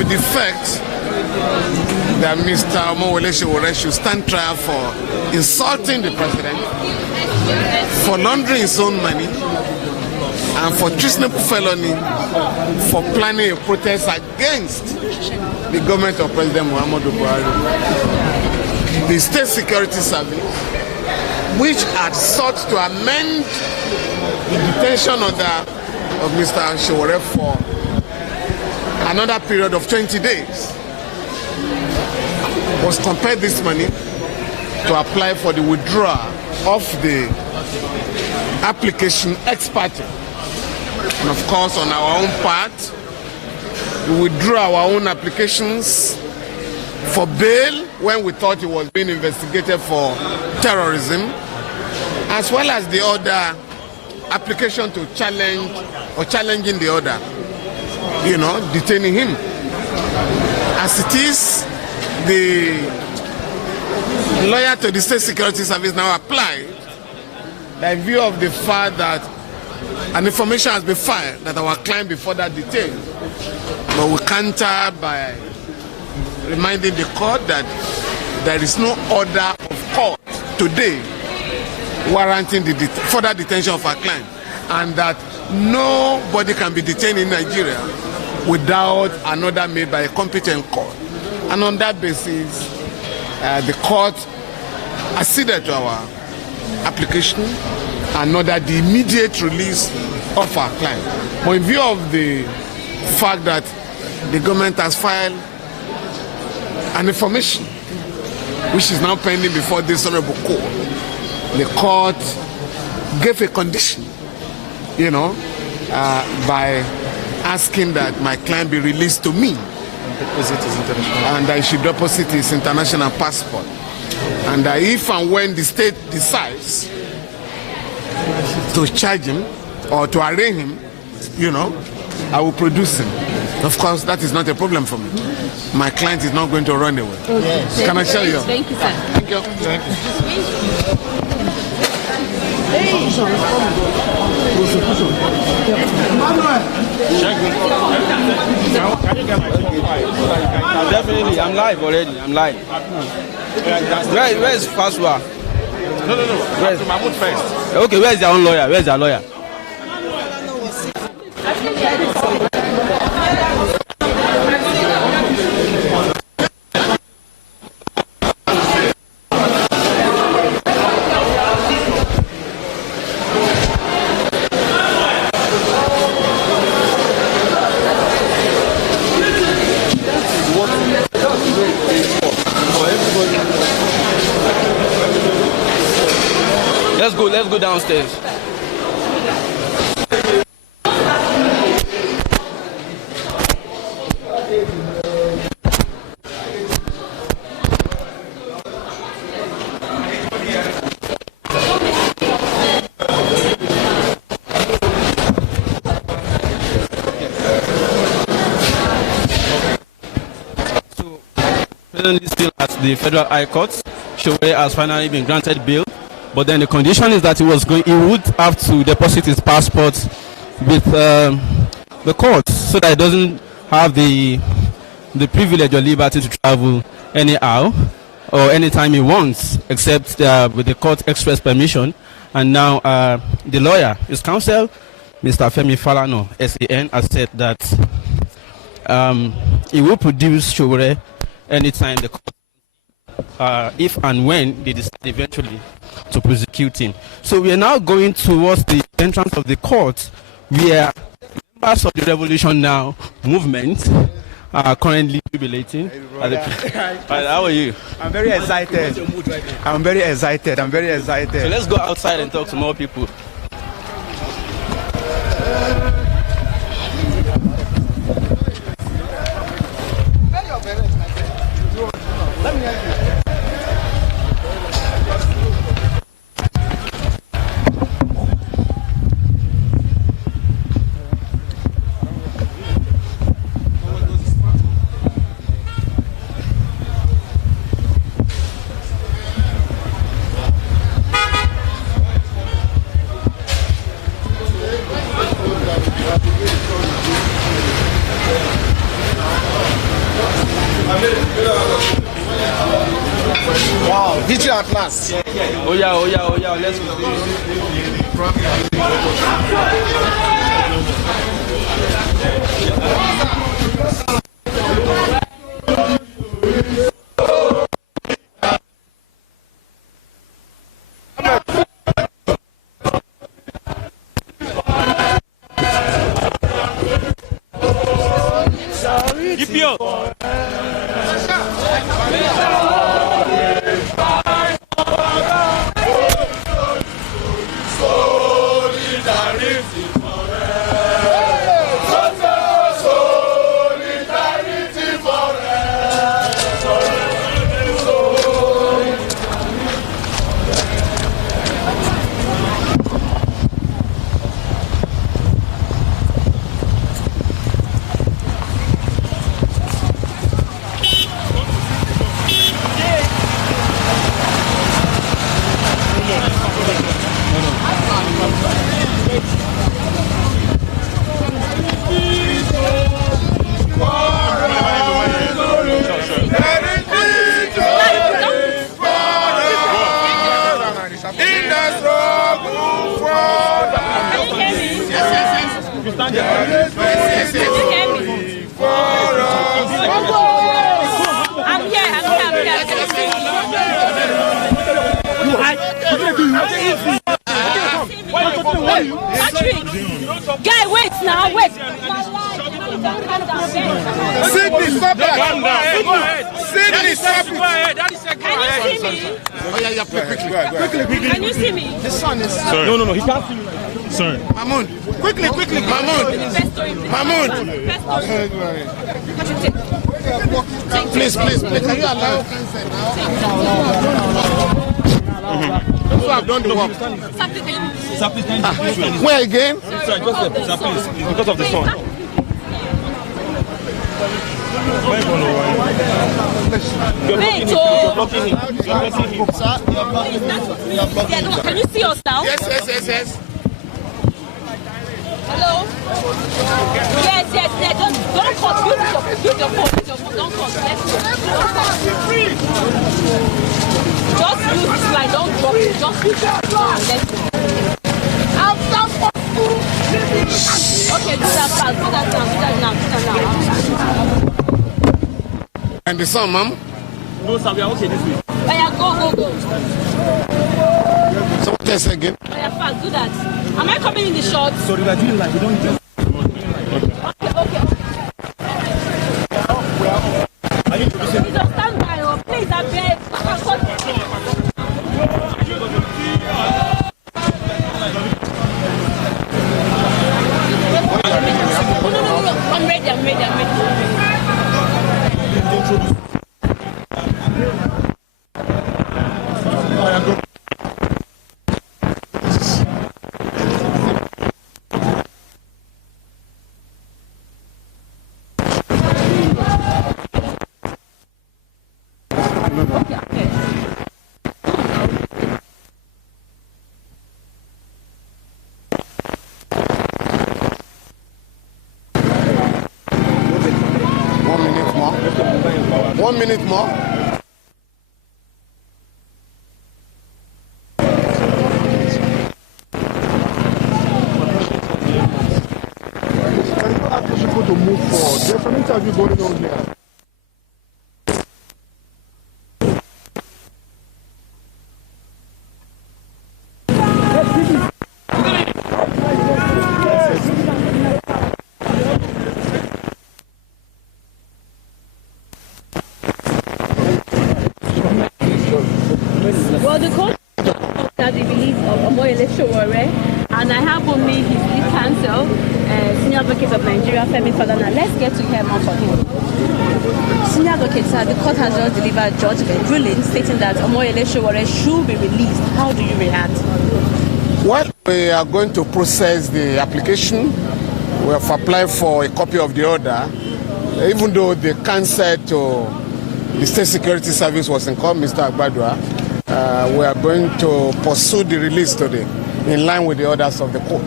to the fact that Mr. Sowore should stand trial for insulting the president, for laundering his own money, and for treasonable felony for planning a protest against the government of President Muhammadu Buhari. The State Security Service, which had sought to amend the detention order of Mr. Sowore for another period of 20 days, was compelled this morning to apply for the withdrawal of the application ex parte. And of course, on our own part, we withdrew our own applications for bail when we thought he was being investigated for terrorism, as well as the other application to challenge or challenging the order, detaining him. As it is, the lawyer to the State Security Service now applied in view of the fact that an information has been filed that our client be further detained. But we counter by reminding the court that there is no order of court today warranting the further detention of our client, and that nobody can be detained in Nigeria without an order made by a competent court. And on that basis, the court acceded to our application and ordered the immediate release of our client. But in view of the fact that the government has filed an information which is now pending before this honorable court, the court gave a condition, by asking that my client be released to me, and I should deposit his international passport, and that if and when the state decides to charge him or to arraign him, I will produce him. Of course, that is not a problem for me. My client is not going to run away. Yes. Can I show you? Thank you, sir. Thank you. Thank you. Definitely, I'm live already. I'm live. Where is Faswa? No. Where's Mahmoud first? Okay, where's your own lawyer? Where's your lawyer? Let's go downstairs. So, presently still at the Federal High Court, Sowore has finally been granted bail. But then the condition is that he would have to deposit his passport with the court, so that he doesn't have the privilege or liberty to travel anyhow or anytime he wants, except with the court express permission. And now the lawyer, his counsel, Mr. Femi Falano, SAN, has said that he will produce Sowore anytime the court, if and when they decide eventually to prosecute him. So we are now going towards the entrance of the court, where members of the Revolution Now movement are currently jubilating. How are you? I'm very excited. I'm very excited. So let's go outside and talk to more people. Vigil at last. Oh yeah, let's Guy, wait now, wait. Sydney, stop that. Sydney, stop it. Can you see me? Oh, yeah, quickly. Can you see me? The sun is... No, he can't see me. Sorry. Mahmoud, quickly. Mahmoud. Please. Can you allow consent now? Those who have done the work. Where again? Sorry, Joseph, sir, please. It's because of the sun. Wait, Can you see us now? Yes. Hello? Yes. Don't cut. Use your phone. Don't cut. Just use this line. Don't drop it. Just use it. Okay, do that fast. Do that now. And the sun, ma'am? No, sir, we are okay this week. Yeah, go. So what else again? Yeah, fast. Do that. Am I coming in the short? Sorry, we are doing like we don't just... Okay. Please don't stand by. Please, I beg. No. I'm ready. One minute more. To move forward. There's an interview going on here. Well, the court that the release of Omoyele Sowore, and I have only his lead counsel, Senior Advocate of Nigeria, Femi Falana. Let's get to hear more from him. Senior Advocate, sir, the court has just delivered judgment ruling stating that Omoyele Sowore should be released. How do you react? Well, we are going to process the application. We have applied for a copy of the order, even though the counsel to the State Security Service was informed, Mr. Agbadua. We are going to pursue the release today in line with the orders of the court.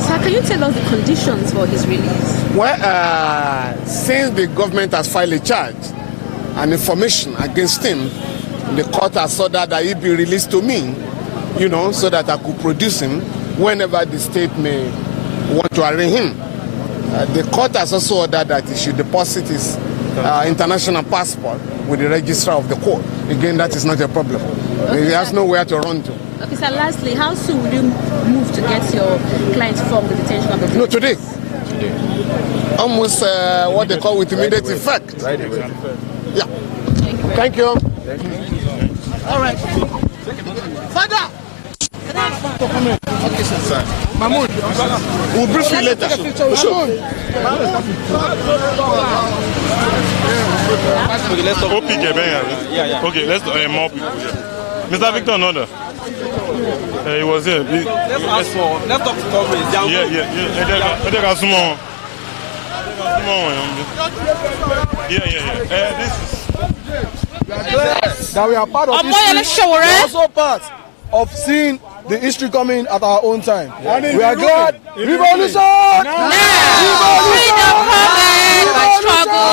Sir, can you tell us the conditions for his release? Well, since the government has filed a charge and information against him, The court has ordered that he be released to me, so that I could produce him whenever the state may want to arraign him. The court has also ordered that he should deposit his international passport with the registrar of the court. Again, that is not a problem. Okay, he has nowhere to run to. Okay, sir, lastly, how soon will you move to get your client from the detention of the No, today. Almost what they call with immediate effect. Right away. Yeah. Thank you. All right. Father! Okay, sir. Mahmoud, we'll brief you later. Sure. Okay, let's talk. Yeah. Okay, let's more people. Mr. Victor Noda. He was here. Let's talk to comrades. Yeah. This is. That we are part of history. We are also part of seeing the history coming at our own time. We are glad. Revolution! Freedom coming by struggle.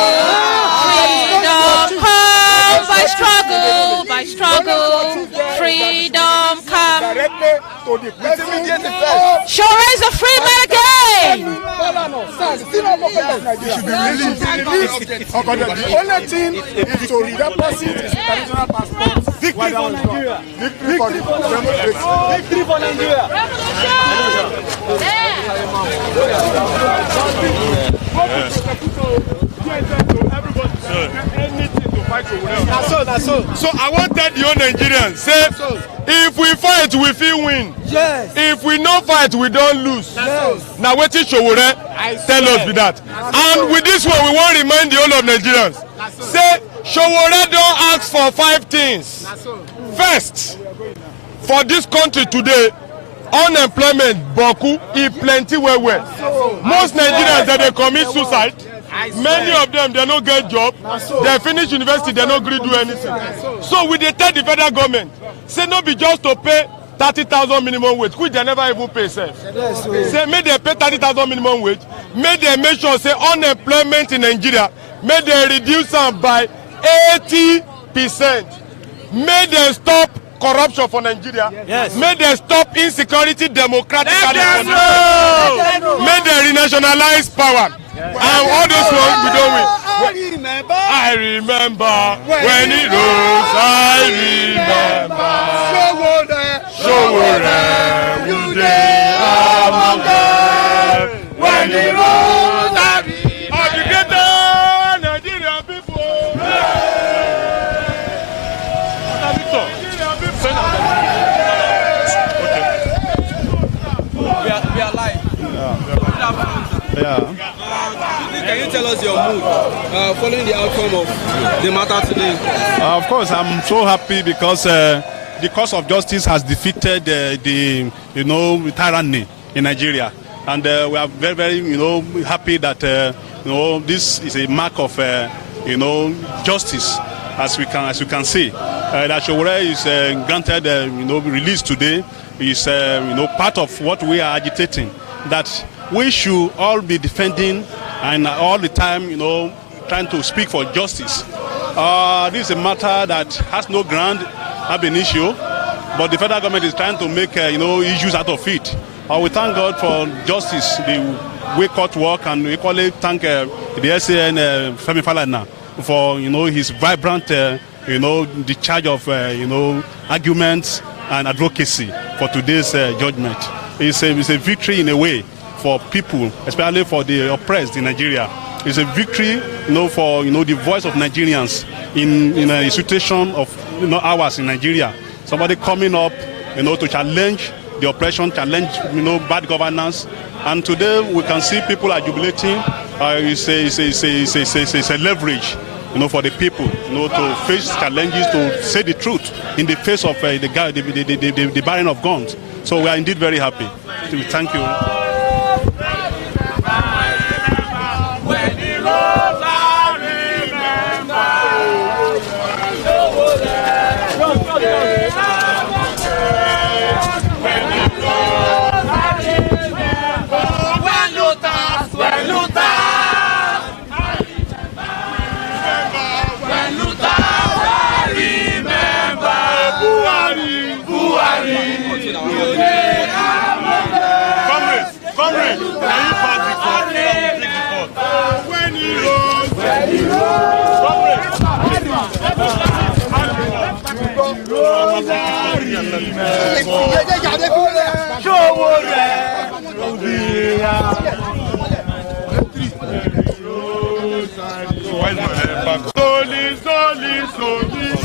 Freedom come by struggle. By struggle. Freedom come. Sowore is a free man again. The only thing is to deposit his international passport. Victory for Nigeria. Victory for democracy. Victory for Nigeria. So I want to tell the old Nigerians, say, if we fight, we feel win. Yes. If we no fight, we don't lose. Yes. Now what is Sowore tell us with that? And with this one, we want to remind the whole of Nigerians. Say, Sowore don't ask for 5 things. First, for this country today, unemployment, boku, plenty well. Most Nigerians that they commit suicide, many of them they no get job, they finish university, they no agree do anything. So we dey tell the federal government, say no be just to pay 30,000 minimum wage, which they never even pay self. Say make they pay 30,000 minimum wage, make they make sure say unemployment in Nigeria, make they reduce am by 80%. Make they stop corruption for Nigeria. Yes. Make they stop insecurity democratically. Make they renationalize power. And all those ones we don't win. I remember when it rose. I remember. Sowore, you dey among them. When it rose, I remember. Nigerian people. We are live. Yeah. Can you tell us your mood following the outcome of the matter today? Of course, I'm so happy because the cause of justice has defeated the tyranny in Nigeria, and we are very, very happy that this is a mark of justice, as we can see. That Sowore is granted release today is part of what we are agitating, that we should all be defending and all the time trying to speak for justice. This is a matter that has no ground ab initio, but the federal government is trying to make issues out of it. We thank God for justice, the way court work, and we equally thank the SAN Femi Falana for his vibrant discharge of arguments and advocacy for today's judgment. It's a victory in a way for people, especially for the oppressed in Nigeria. It's a victory, for the voice of Nigerians in a situation of ours in Nigeria. Somebody coming up, to challenge the oppression, challenge bad governance, and today we can see people are jubilating. It's a leverage, for the people, to face challenges, to say the truth in the face of the barring of guns. So we are indeed very happy. Thank you.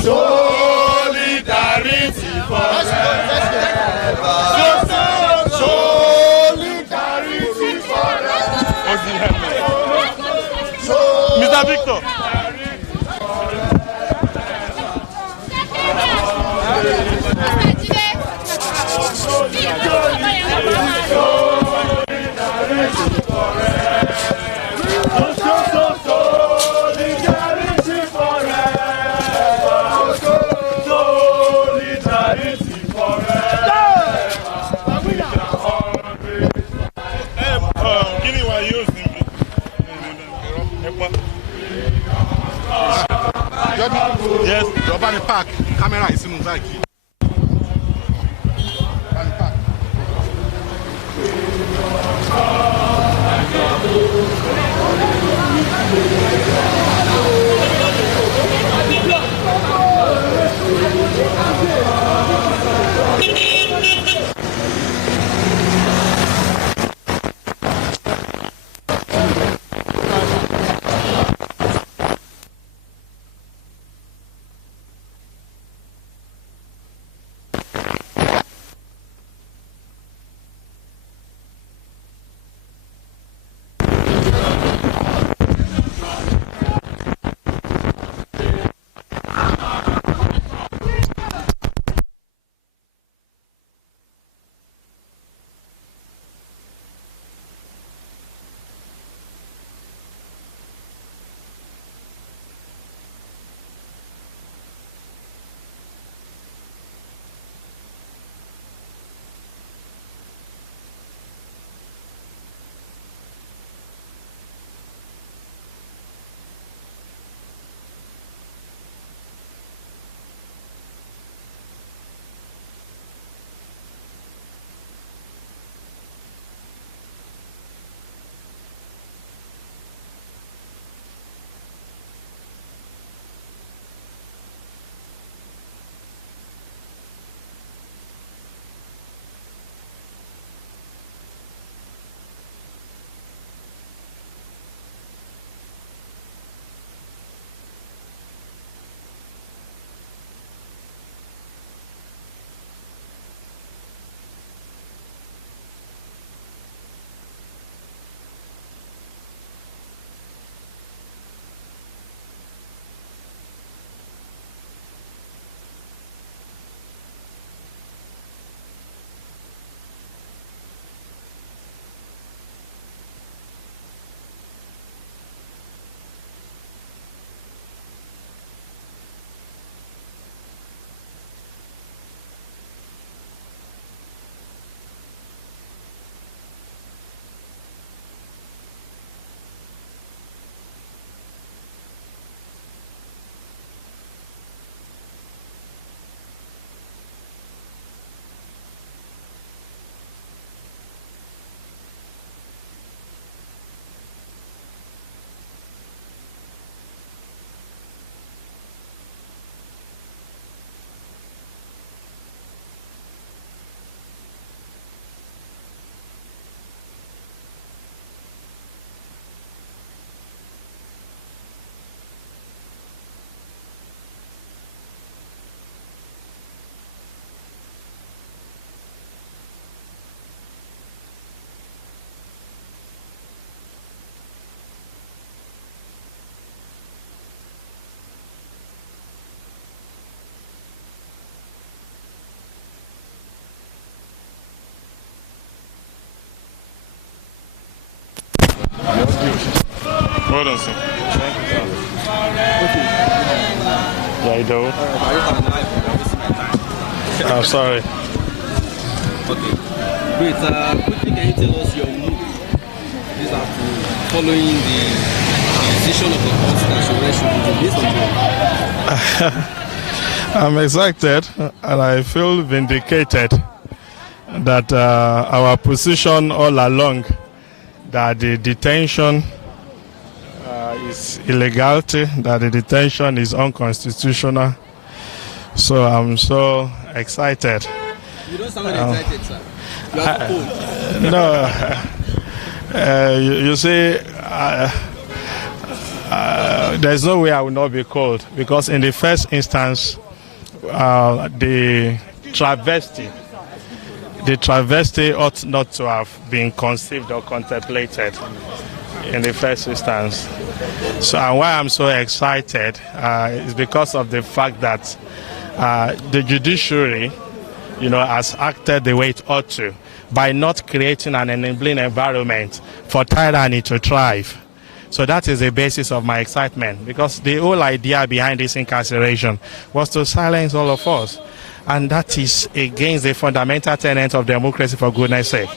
Solidarity Mr. Victor. Yes, your body park. Camera is in the Well done, sir. Yeah, you do. I'm sorry. Okay. Great. Quickly, can you tell us your mood this afternoon following the decision of the court that Sowore should be based on? I'm excited and I feel vindicated that our position all along that the detention is illegality, that the detention is unconstitutional. So I'm so excited You don't sound excited, sir. You are cold. No, you see, there's no way I will not be cold, because in the first instance, the travesty ought not to have been conceived or contemplated in the first instance. So why I'm so excited is because of the fact that the judiciary, has acted the way it ought to by not creating an enabling environment for tyranny to thrive. So that is the basis of my excitement, because the whole idea behind this incarceration was to silence all of us. And that is against the fundamental tenet of democracy, for goodness sake.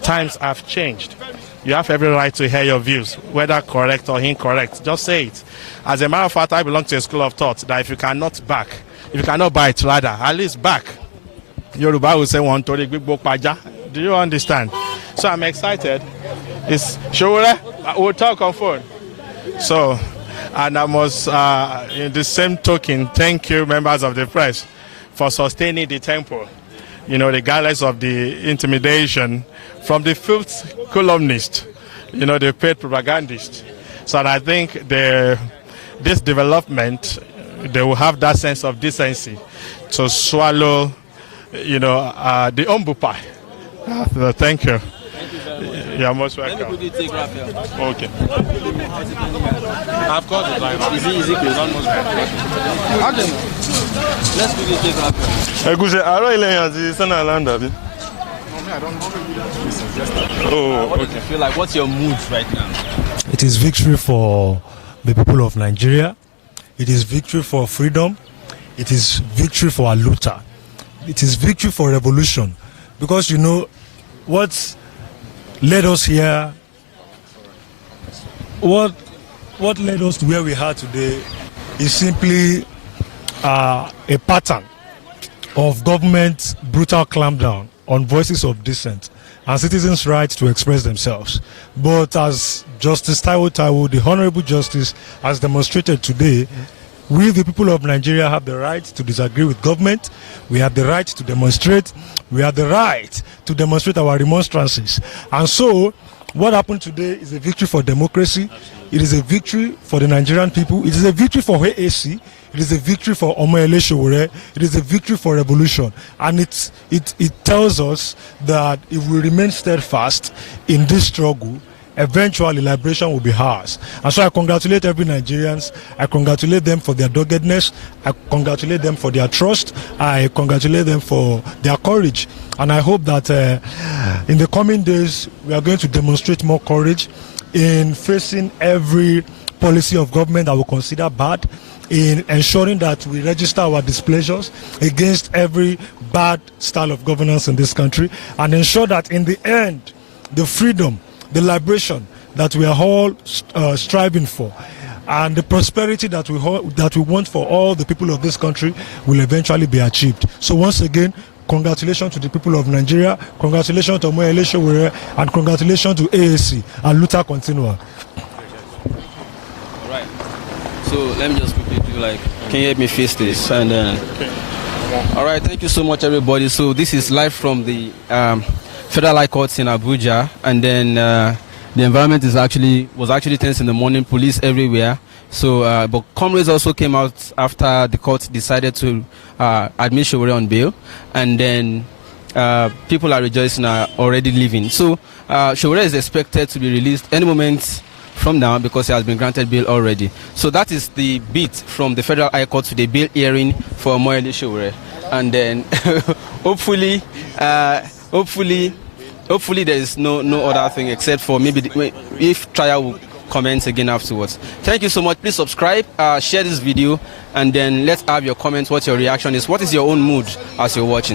Times have changed. You have every right to hear your views, whether correct or incorrect. Just say it. As a matter of fact, I belong to a school of thought that if you cannot bite, rather, at least back. Yoruba will say, do you understand? So I'm excited. It's Sowore. We'll talk on phone. So, and I must, in the same token, thank you, members of the press, for sustaining the tempo, regardless of the intimidation from the filth columnist, the paid propagandist. So I think this development, they will have that sense of decency to swallow, the umbu pie. Thank you. You are most welcome. Let me quickly take Raphael. Okay. Of course, it's like Is he close? Almost. Let's quickly take Raphael. Oh, what do you feel like? What's your mood right now? It is victory for the people of Nigeria. It is victory for freedom. It is victory for our Luther. It is victory for revolution. Because what led us here, what led us to where we are today is simply a pattern of government brutal clampdown on voices of dissent and citizens' right to express themselves. But as Justice Taiwo, the Honorable Justice, has demonstrated today, we, the people of Nigeria, have the right to disagree with government. We have the right to demonstrate. We have the right to demonstrate our remonstrances. And so, what happened today is a victory for democracy. It is a victory for the Nigerian people. It is a victory for AAC. It is a victory for Omoyele Sowore. It is a victory for revolution. And it tells us that if we remain steadfast in this struggle, eventually liberation will be ours. And so I congratulate every Nigerians. I congratulate them for their doggedness. I congratulate them for their trust. I congratulate them for their courage. And I hope that in the coming days, we are going to demonstrate more courage in facing every policy of government that we consider bad, in ensuring that we register our displeasures against every bad style of governance in this country, and ensure that in the end, the freedom, the liberation that we are all striving for, and the prosperity that we want for all the people of this country will eventually be achieved. So once again, congratulations to the people of Nigeria, congratulations to Omoyele Sowore, and congratulations to AAC and Luther Continua. All right. So let me just quickly do can you help me face this? And then, all right, thank you so much, everybody. So this is live from the Federal High Court in Abuja, and then the environment was actually tense in the morning, police everywhere. So, but comrades also came out after the court decided to admit Sowore on bail, and then people are rejoicing, are already leaving. So, Sowore is expected to be released any moment from now because he has been granted bail already. So that is the beat from the Federal High Court to the bail hearing for Omoyele Sowore, and then hopefully there is no other thing except for maybe if trial will commence again afterwards. Thank you so much. Please subscribe, share this video, and then let's have your comments, what your reaction is. What is your own mood as you're watching?